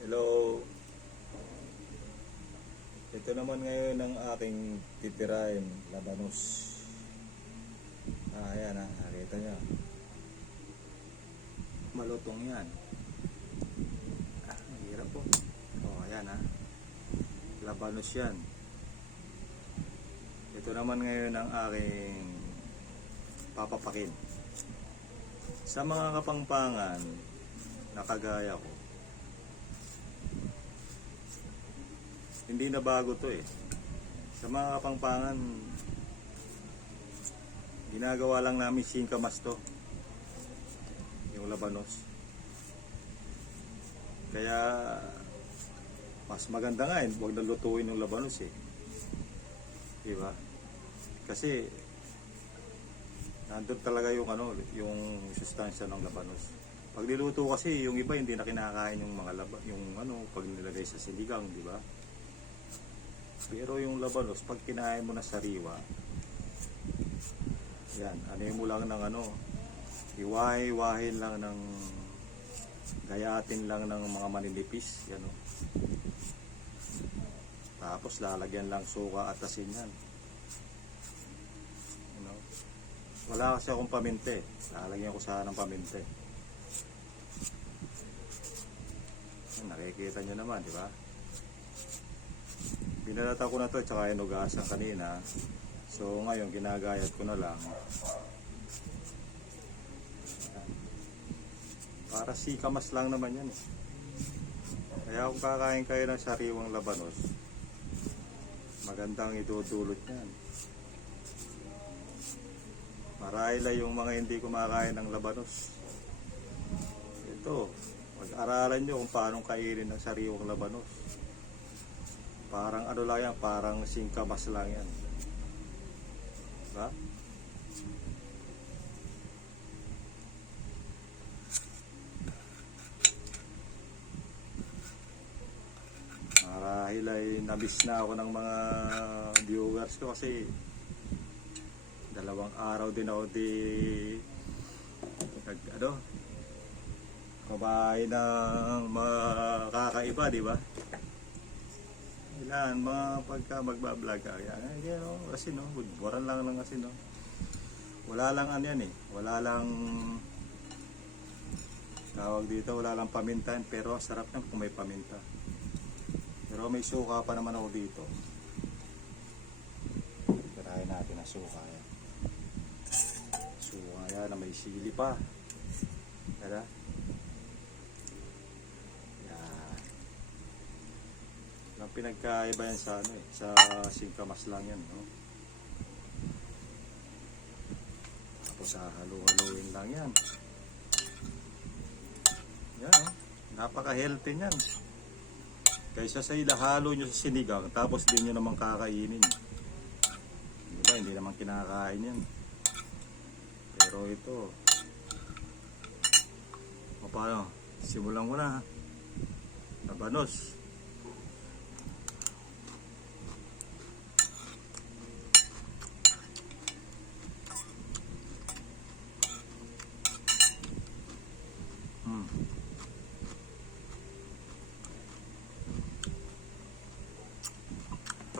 Hello. Ito naman ngayon ang aking titirahin, labanos. Ayan nakita nyo. Malutong yan. Mahirap po. Ayan labanos yan. Ito naman ngayon ang aking papapakin. Sa mga kapangpangan na kagaya ko, hindi na bago to eh. Sa mga kapangpangan, ginagawa lang namin singkamas to, yung labanos. Kaya mas maganda nga huwag na lutuin yung labanos eh. Diba? Kasi nandun talaga yung yung sustansya ng labanos. Pag niluto kasi yung iba hindi na kinakain yung mga pag nilagay sa sinigang, di ba? Pero yung labanos, pag kinain mo na sariwa, yan, mo lang ng iwahi-wahin lang ng, gayatin lang ng mga maninipis, yan o. Tapos lalagyan lang suka at asin yan. Wala kasi akong paminte, lalagyan ko sana ng paminte. Nakikita nyo naman, di ba? Binalata ko na to at saka inugasan kanina. So ngayon ginagayat ko na lang. Para sikamas lang naman yan eh. Kaya kung kakain kayo ng sariwang labanos, magandang idudulot yan. Marahil ay yung mga hindi kumakain ng labanos. Ito, mag-aralan nyo kung paano kainin ng sariwang labanos. Parang lang yan, parang singkamas lang yan. Diba? Marahil ay namiss na ako ng mga viewers ko kasi 2 araw din ako kumain ng makakaiba, di ba? Ilan, mga pagka magbablog ka, kasi buwaran lang kasi wala lang yan eh, wala lang tawag dito, wala lang paminta, pero sarap na kung may paminta. Pero may suka pa naman ako dito. Tirahin natin ang suka yan. Suka yan na may sili pa. Tara. Ang pinagkaiba yan sa sa singkamas lang yan, no? Tapos halo-haloin lang yan. Yan, no? Napaka-healthy niyan. Kaysa sa ilahalo nyo sa sinigang, tapos din nyo naman kakainin. Diba, hindi naman kinakain yan. Pero ito, paano? Simulan ko na. Labanos.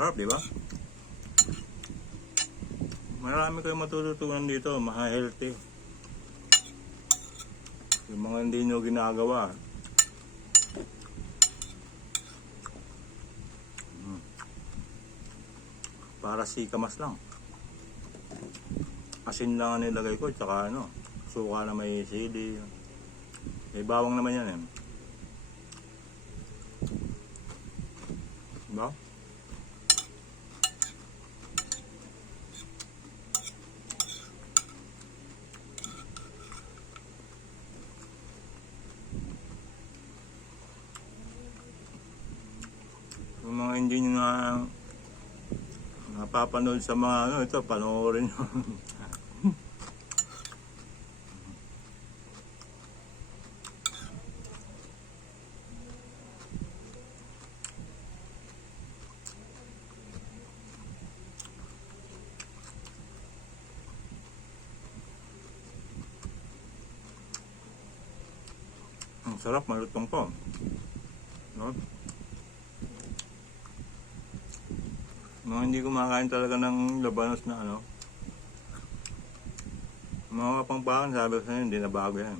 Sarap, di ba? Marami kayong matututunan dito, healthy. Yung mga hindi nyo ginagawa. Para sikamas lang. Asin lang ang nilagay ko, tsaka suka na may sili. May bawang naman yan eh. Diba? Yung mga hindi nyo napapanood sa mga ito, panoorin nyo. Ang sarap, malutong po. No? Mga hindi kumakain talaga ng labanos na ano. Mga kapangpangan, sabi ko sa inyo, hindi na bago yan.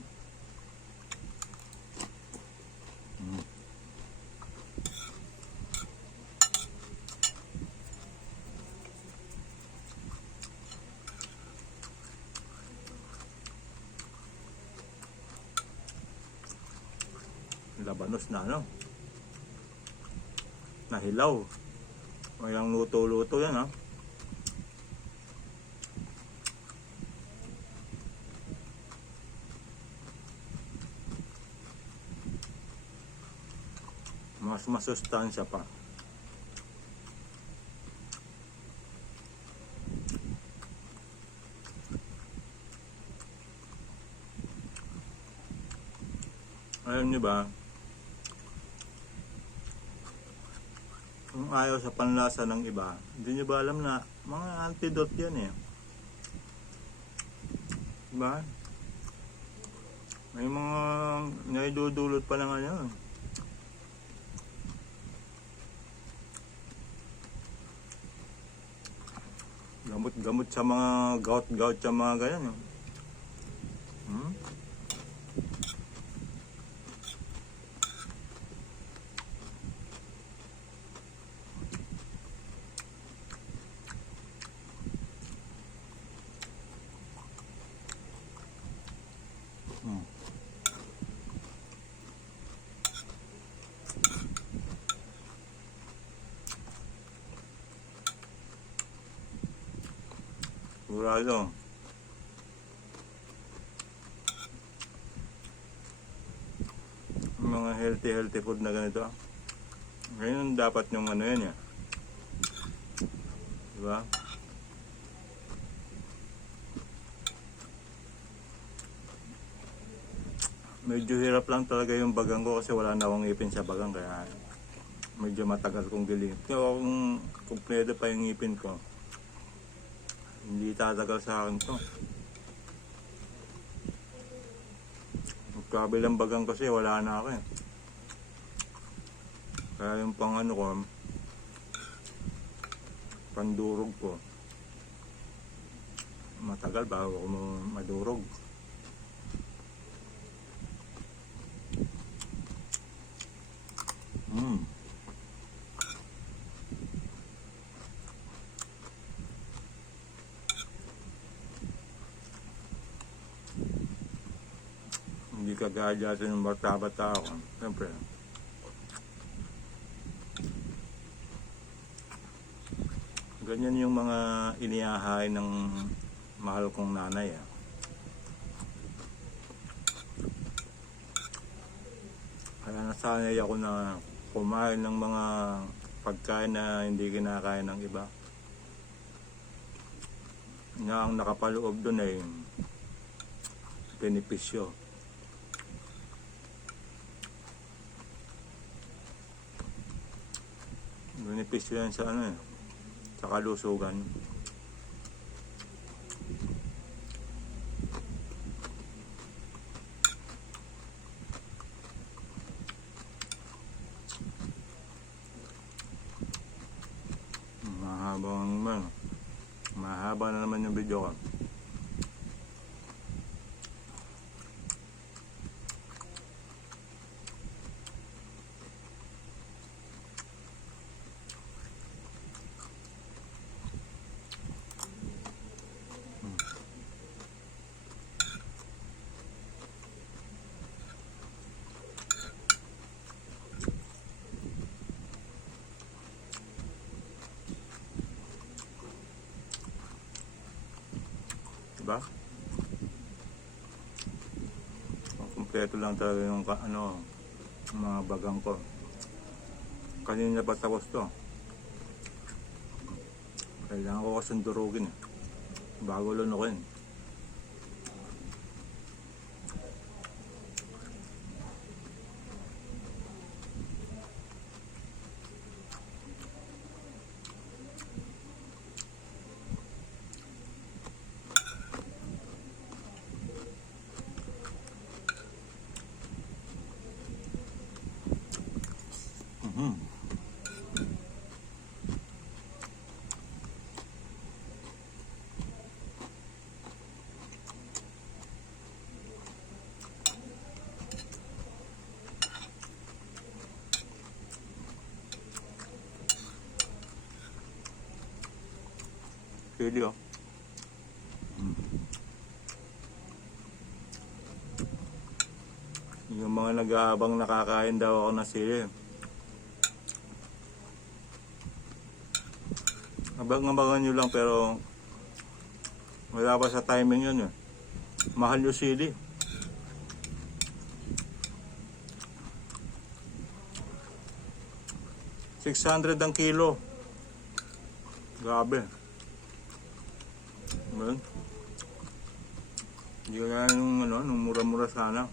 Labanos na ano. Nahilaw. Walang luto-luto yan ha. Mas masustansya pa. Alam niyo ba, kung ayaw sa panlasa ng iba, hindi niyo ba alam na mga antidote yan eh. Diba? May mga naidudulot pa ng ano. Gamot-gamot sa mga gout-gout sa mga ganyan. Hmm? Hmm. Sigurado. Mga healthy food na ganito. Ngayon dapat yung ano yan ya. Diba? Medyo hirap lang talaga yung bagang ko kasi wala na akong ngipin sa bagang kaya medyo matagal kong dilim. Pero kung kumpleto pa yung ngipin ko, hindi tatagal sa akin to. Magkabilang bagang kasi wala na ako eh. Kaya yung pang ano ko, pandurog ko, matagal bago ako madurog. Hindi kagaya dyan ng bata-bata ako. Siyempre, ganyan yung mga inihahain ng mahal kong nanay. Kaya nasanay ako na kumain ng mga pagkain na hindi kinakain ng iba. Na ang nakapaloob doon ay benepisyo. Benepisyo yan sa ano eh, sa kalusugan. Mahaba na naman yung video ko. Diba? Kompleto lang talaga yung ano, mga bagang ko. Kanina pa tapos to. Kailangan ko kasing durugin eh, bago lunukin. Sili oh. Yung mga nag-aabang nakakain daw ako ng sili. Abang-abangan nyo lang pero wala pa sa timing yun eh. Mahal yung sili. $600 ang kilo. Grabe. Ayan. Hindi ko na nung mura-mura sana.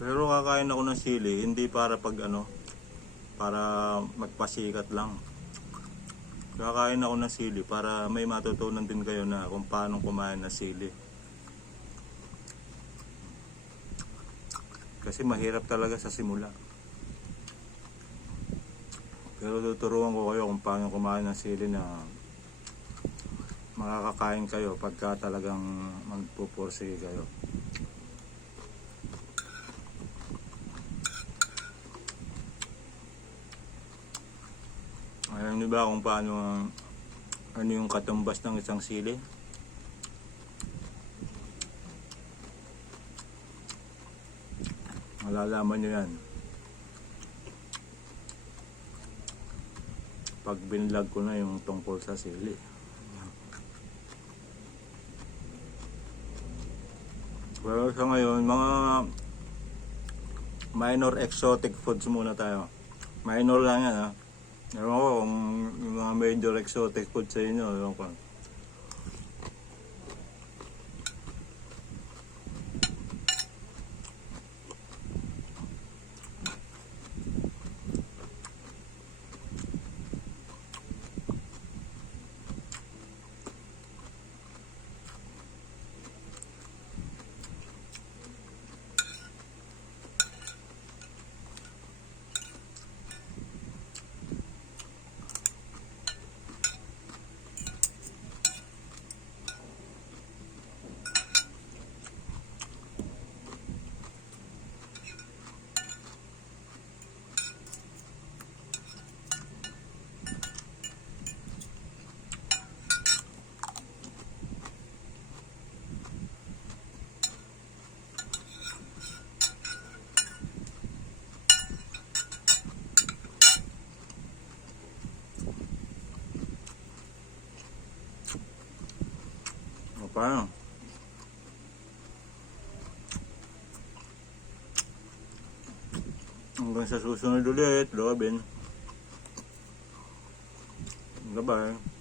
Pero kakain ako ng sili, hindi para para magpasikat lang. Kakain ako ng sili para may matutunan din kayo na kung paano kumain ng sili. Kasi mahirap talaga sa simula. Pero tuturuan ko kayo kung paano kumain ng sili na makakakain kayo pagka talagang magpupursige kayo. Alam niyo ba kung paano ano yung katumbas ng isang sili? Malalaman niyo yan pag binlog ko na yung tungkol sa sili. Pero sa ngayon, mga minor exotic foods muna tayo. Minor lang yan ha. Ewan ko kung yung mga major exotic food sa inyo, ewan ko. Paano? Hanggang sa susunod ulit, Robin. Bye-bye.